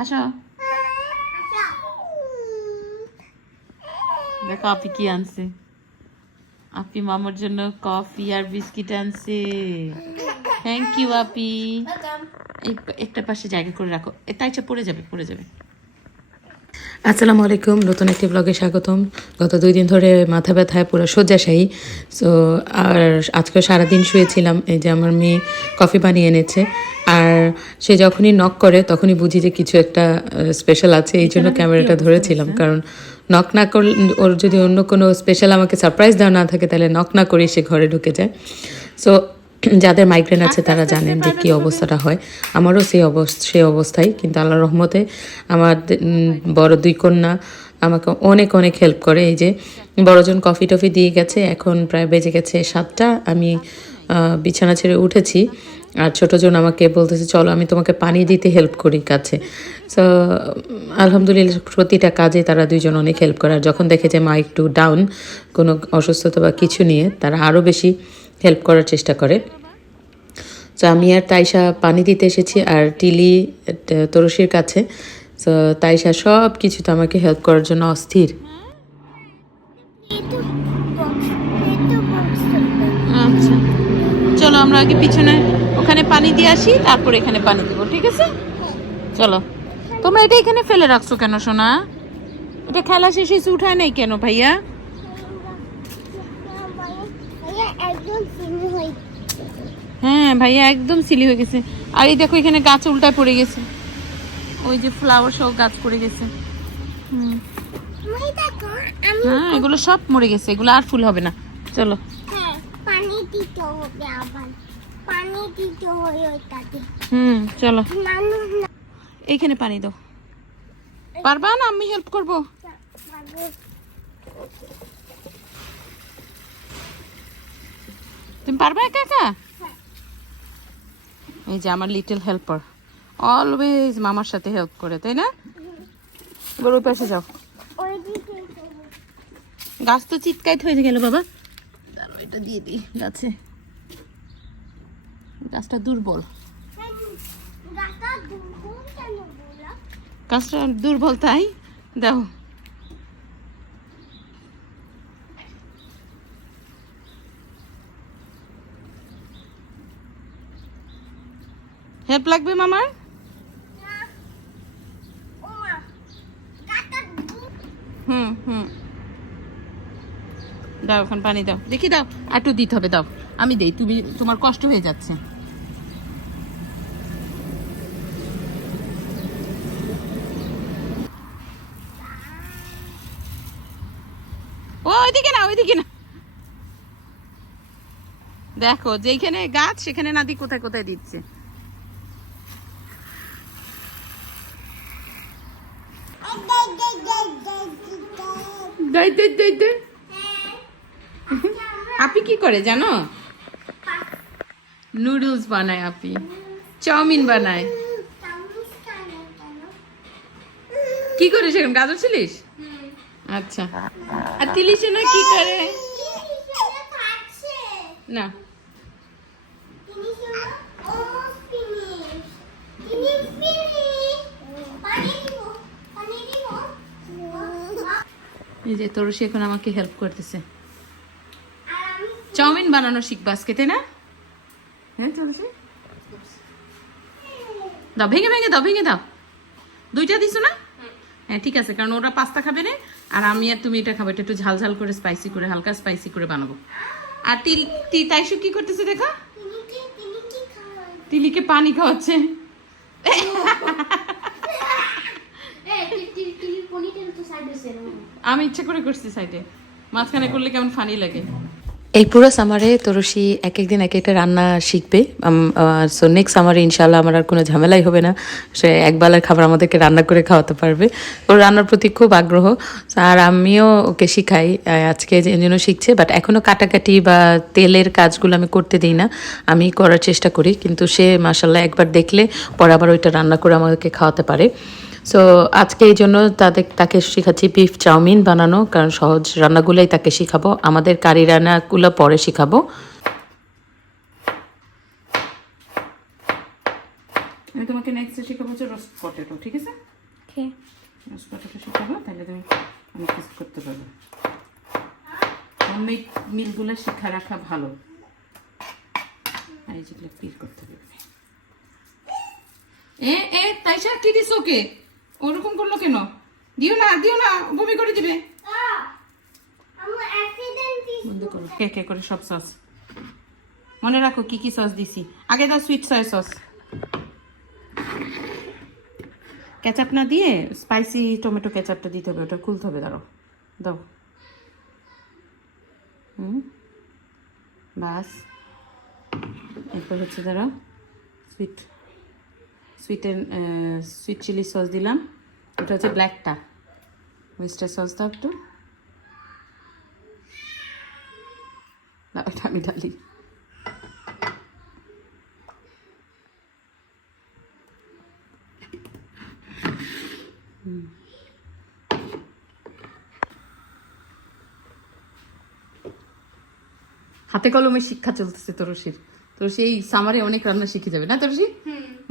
আসো দেখো আপি কি আনছে। আপি মামার জন্য কফি আর বিস্কিট আনছে। থ্যাংক ইউ আপি। এই একটা পাশে জায়গা করে রাখো, তাইটা পড়ে যাবে পড়ে যাবে। আসসালামু আলাইকুম, নতুন একটি ব্লগে স্বাগতম। গত 2 দিন ধরে মাথা ব্যথায় পুরো শয্যাশায়ী। সো আর আজকে সারাদিন শুয়েছিলাম। এই যে আমার মেয়ে কফি বানিয়ে এনেছে, আর সে যখনই নক করে তখনই বুঝি যে কিছু একটা স্পেশাল আছে, এই জন্য ক্যামেরাটা ধরেছিলাম। কারণ নক না করলে, ওর যদি অন্য কোনো স্পেশাল আমাকে সারপ্রাইজ দেওয়া না থাকে, তাহলে নক না করেই সে ঘরে ঢুকে যায়। সো যাদের মাইগ্রেন আছে তারা জানেন যে কী অবস্থাটা হয়। আমারও সেই অবস্থায়, কিন্তু আল্লাহর রহমতে আমার বড় 2 কন্যা আমাকে অনেক অনেক হেল্প করে। এই যে বড়জন কফি টফি দিয়ে গেছে, এখন প্রায় বেজে গেছে 7টা। আমি বিছানা ছেড়ে উঠেছি, আর ছোটোজন আমাকে বলতেছে চলো আমি তোমাকে পানি দিতে হেল্প করি কাছে। সো আলহামদুলিল্লাহ প্রতিটা কাজে তারা 2 জন অনেক হেল্প করে। আর যখন দেখে যে মা একটু ডাউন কোনো অসুস্থতা বা কিছু নিয়ে, তারা আরও বেশি হেল্প করার চেষ্টা করে। তো আমি আর তাইশা পানি দিতে এসেছি, আর টিলি তরসির কাছে। তো তাইশা সব কিছুতে আমাকে হেল্প করার জন্য অস্থির। আচ্ছা চলো আমরা আগে পিছনে ওখানে পানি দিয়ে আসি, তারপর এখানে পানি দিব, ঠিক আছে? চলো। তোমরা এটা এখানে ফেলে রাখছো কেন সোনা? এটা খেলা শেষ হয়েছে, উঠায় নাই কেন ভাইয়া? হ্যাঁ ভাইয়া একদম সিলি হয়ে গেছে। আর এই দেখো এখানে গাছ উল্টায় পড়ে গেছে, ওই যে ফ্লাওয়ার সহ গাছ পড়ে গেছে। হ্যাঁ এগুলো সব মরে গেছে, এগুলো আর ফুল হবে না। চলো পানি দিতে হবে, আবার পানি দিতে হয় ওইটাতে। চলো এইখানে পানি দাও। পারবা না? আমি হেল্প করব। তুমি পারবা একা একা? এই যে আমার লিটল হেল্পার অলওয়েজ মামার সাথে হেল্প করে, তাই না? এবার ওই পাশে যাও। গাছ তো চিৎকাইতে হয়ে গেল বাবা। দাঁড়াও এটা দিয়ে দিই গাছে, গাছটা দুর্বল। গাছটা দুর্বল তাই দাও। হেল্প লাগবে মামার? দাও এখন পানি দাও, দেখি দাও। একটু দিতে হবে, দাও আমি দেই, তুমি তোমার কষ্ট হয়ে যাচ্ছে। ও ওইদিকে না, ওইদিকে না। দেখো যেখানে গাছ সেখানে না দি কোথায় কোথায় দিচ্ছে। আপনি কি করে জানো? নুডলস বানায় আপনি, চাউমিন বানায়। কি করে সেরকম? গাজর ছিলিস? আচ্ছা। আর তিলিশ না কি করে? না এই যে তরুষি এখন আমাকে হেল্প করতেছে। চাউমিন বানানো শিখবা আজকে, তাই না? হ্যাঁ তরুষি দাও, ভেঙে ভেঙে দাও, ভেঙে দাও। 2টা দিছো না? হ্যাঁ ঠিক আছে, কারণ ওরা পাস্তা খাবে না, আর আমি আর তুমি এটা খাবো। এটা একটু ঝাল ঝাল করে স্পাইসি করে, হালকা স্পাইসি করে বানাবো। আর তাইশু কি করতেছে দেখা? তিলিকে পানি খাওয়াচ্ছে। আমি ইচ্ছা করে করছি সাইডে, মাঝখানে করলে কেমন ফানি লাগে। এই পুরো সামারে তরুষি এক একদিন এক একটা রান্না শিখবে। সো নেক্সট সামারে ইনশাল্লাহ আমার আর কোনো ঝামেলাই হবে না। সে একবেলার খাবার আমাদেরকে রান্না করে খাওয়াতে পারবে। ওর রান্নার প্রতি খুব আগ্রহ, আর আমিও ওকে শিখাই। আজকে এই জন্য শিখছে, বাট এখনও কাটাকাটি বা তেলের কাজগুলো আমি করতে দিই না, আমি করার চেষ্টা করি। কিন্তু সে মাশাল্লাহ একবার দেখলে পরে আবার ওইটা রান্না করে আমাদেরকে খাওয়াতে পারে। সো আজকে এই জন্য তাকে শেখাচ্ছি বিফ চাউমিন বানানো, কারণ সহজ রান্নাগুলোই তাকে শেখাবো, আমাদের কারি রান্নাগুলো পরে শেখাবো। তোমাকে নেক্সট শেখাবো হচ্ছে রোস্ট পটেটো, ঠিক আছে? ওকে রোস্ট পটেটো শেখাবো, তাহলে তুমি অনেক কিছু করতে পারবে। হোমমেড মিলগুলো শিক্ষা রাখা ভালো। এই যেগুলো পিল করতে পারবে। তাইশা কি দিস ওকে? ওরকম করলো কেন? দিও না, বমি করে দিবে। বন্ধ করো। কে কে করে সব সস মনে রাখো, কি কি সস দিছি। আগে দাও সুইট সয়া সস, কেচাপ না দিয়ে স্পাইসি টমেটো কেচাপটা দিতে হবে, ওটা খুলতে হবে। দাঁড়াও, দাও। বাস। এরপর হচ্ছে দাঁড়াও, সুইট চিলি সস দিলাম, ওটা হচ্ছে ব্ল্যাকটা। ওয়েস্টার সস দাও একটু, ওটা আমি ঢালি। হাতে কলমে শিক্ষা চলতেছে তরসির। তরসি এই সামারে অনেক রান্না শিখে যাবে না তরসি?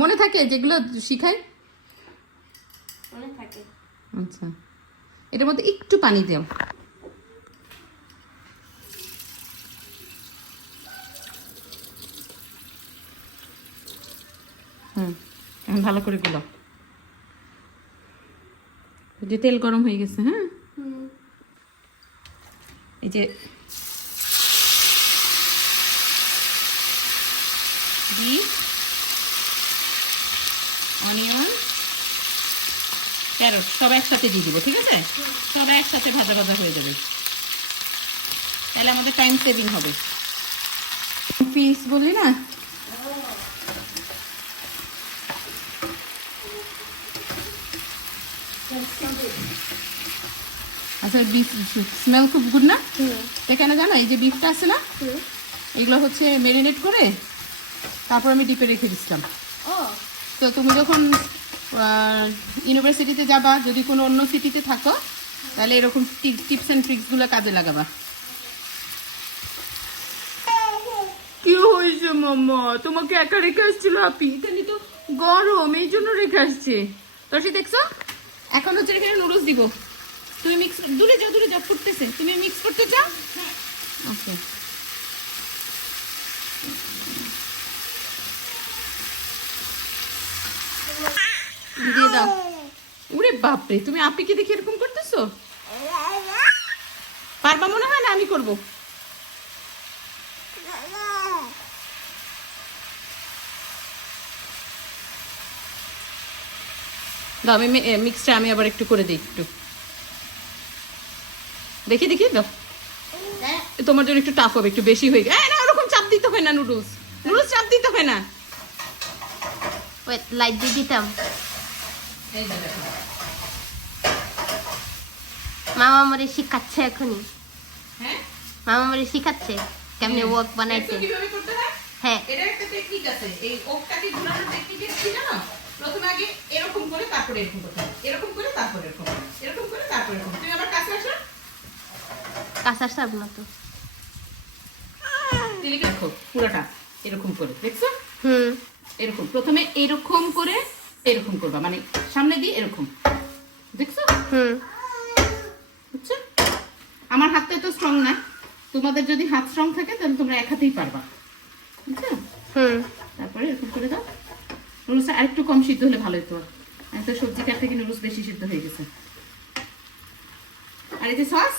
মনে থাকে যেগুলো শিখায়? মনে থাকে। আচ্ছা, এটার মধ্যে একটু পানি দিও। এখন ভালো করে গুলো। যে তেল গরম হয়ে গেছে। হ্যাঁ, এই যে বিফ, অনিয়ন, ক্যারট সব একসাথে দিয়ে দিব, ঠিক আছে? সব একসাথে ভাজা ভাজা হয়ে যাবে, তাহলে আমাদের টাইম সেভিং হবে। পিস বললি না? আচ্ছা, বিফ স্মেল খুব গুড না? এটা কেন জানো? এই যে বিফটা আছে না, এগুলো হচ্ছে ম্যারিনেট করে তারপর আমি ডিপে রেখে দিচ্ছিলাম। তো তুমি যখন ইউনিভার্সিটিতে যাবা, যদি কোনো অন্য সিটিতে থাকো, তাহলে এরকম টিপস অ্যান্ড ট্রিক্সগুলো কাজে লাগাবা। কি হয়েছে মাম্মা? তোমাকে একা রেখে আসছিল আপি? এখানে তো গরম, এই জন্য রেখে আসছে। তর্ষি দেখছো, এখন হচ্ছে এখানে নুডলস দিব। তুমি মিক্স, দূরে যাও, ফুটতেছে। তুমি মিক্স করতে চাও? ওকে, দিয়ে দাও। উরে বাপরে, তুমি আপিকে দেখে এরকম করতেছো? পারবা মনে হয় না? আমি করব। দাও, আমি মিক্সটা আমি আবার একটু করে দিই, একটু দেখি দাও। তোমার জন্য একটু টাফ হবে, একটু বেশি হয়ে গেছে। না, ওরকম চাপ দিতে হয় না, নুডলস চাপ দিতে হয় না। ওয়েট, লাইট দিয়ে দিতাম। মামা আমারে শিখাচ্ছে এখনই। হ্যাঁ, মামা আমারে শিখাচ্ছে কেমনে ওয়াক বানাইতে। কিভাবে করতে হয়? হ্যাঁ, এটা একটা টেকনিক আছে, এই ওকটাকে ঘোরানোর টেকনিক কি জানো? প্রথমে আগে এরকম করে, তারপরে এরকম করতে হয়, এরকম করে তারপরে এরকম, এরকম করে তারপরে এরকম। তুমি আবার কাছে আসো, কাঁচা সাব না তো। দিলিকে দেখো পুরোটা এরকম করে, দেখছো? হুম, এরকম প্রথমে এরকম করে এরকম করবা, মানে সামনে দিয়ে এরকম, দেখছো? হুম, বুঝছো? আমার হাতটা তো স্ট্রং না, তোমাদের যদি হাত স্ট্রং থাকে তাহলে তোমরা এক হাতেই পারবা, বুঝছো? হুম। তারপরে এরকম করে দাও। নুডলসটা আরেকটু কম সিদ্ধ হলে ভালো হতো। আমি তো সবজি কাট থেকে নুডলস বেশি সিদ্ধ হয়ে গেছে। আর এই যে সস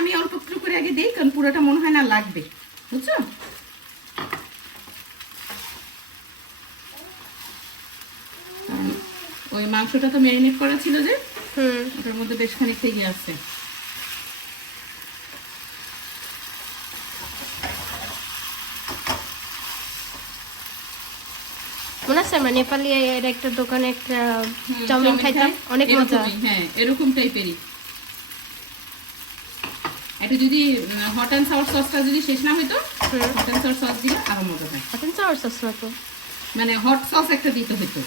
আমি অল্প একটু করে আগে দিই, কারণ পুরোটা মনে হয় না লাগবে, বুঝছো? ওই মাংসটা তো ম্যারিনেট করা ছিল যে, ওটার মধ্যে বেশ খানিকটা ইয়ে আছে। মনে আছে আমরা নেপালি এর একটা দোকানে একটা চাউমিন খাইতাম, অনেক মজা। হ্যাঁ, এরকম টাইপেরই। এটা যদি হট অ্যান্ড সাওয়ার সসটা যদি শেষ না হইতো, হট অ্যান্ড সাওয়ার সস দিলে আরো মজা হয়। হট অ্যান্ড সাওয়ার সস না তো, মানে হট সস একটা দিতে হইতো।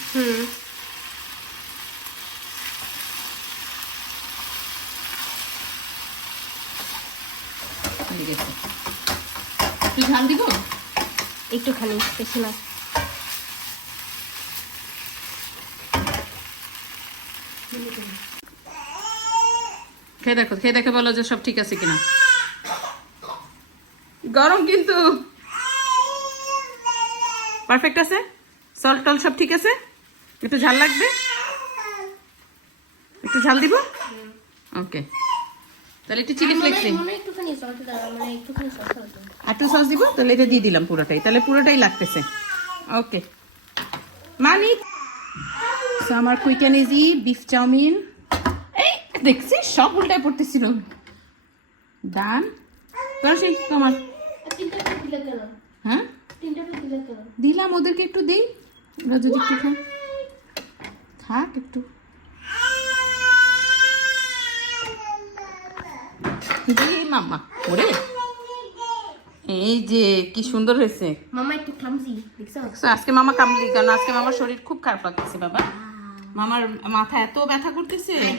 একটু ঝাল দিব, একটুখানি, বেশি না। খেয়ে দেখে বলো যে সব ঠিক আছে কিনা। গরম কিন্তু পারফেক্ট আছে, সল্ট টল সব ঠিক আছে। একটু ঝাল লাগবে, একটু ঝাল দিব। ওকে, তাহলে একটু চিলি ফ্লেক্স দিই, আর একটু সস দিব। তাহলে এটা দিয়ে দিলাম পুরোটাই, তাহলে পুরোটাই লাগতেছে। ওকে মানি, আমার quick and easy beef chowmein. এই দেখছি সব উল্টায় পড়তেছিল। ডান করছি তোমার। হ্যাঁ দিলাম, ওদেরকে একটু দেই, ওরা যদি একটু খায়, থাক একটু। মাম্মা ওরে, এই যে কি সুন্দর হয়েছে। মামা একটু ক্লামজি দেখছো? So, আজকে মামা কামলি, কারণ আজকে মামার শরীর খুব খারাপ লাগতেছে বাবা। মামার মাথা এত ব্যথা করতেছে। আই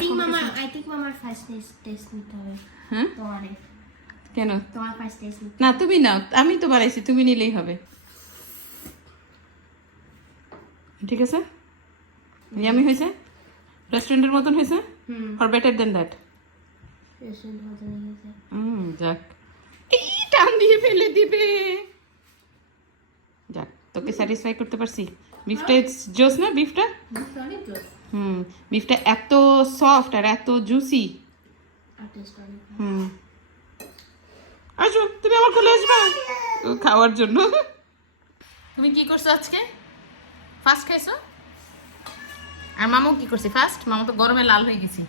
থিংক মামার ফার্স্ট টেস্ট নিতে হবে। হ্যাঁ তোমারে কেন? তোমার ফার্স্ট টেস্ট নিতে। না তুমি নাও, আমি তো বানাইছি, তুমি নিলেই হবে। ঠিক আছে, ইয়ামি হয়েছে, রেস্টুরেন্টের মতন হয়েছে, or better then that. Restaurant মতন হয়েছে। যাক, এই টান দিয়ে ফেলে দিবে। যাক, তোকে স্যাটিসফাই করতে পারছি। বিফটা জোস না, বিফটা অনেক জোস। বিফটা এত সফট আর এত জুসি। আর টেস্ট অনেক। আসো, তুমি আমার কোলে আসবে খাওয়ার জন্য। তুমি কি করছো আজকে? ফার্স্ট খাইছো? আর মামু কি করছে ফার্স্ট? মামু তো গরমে লাল হয়ে গেছে।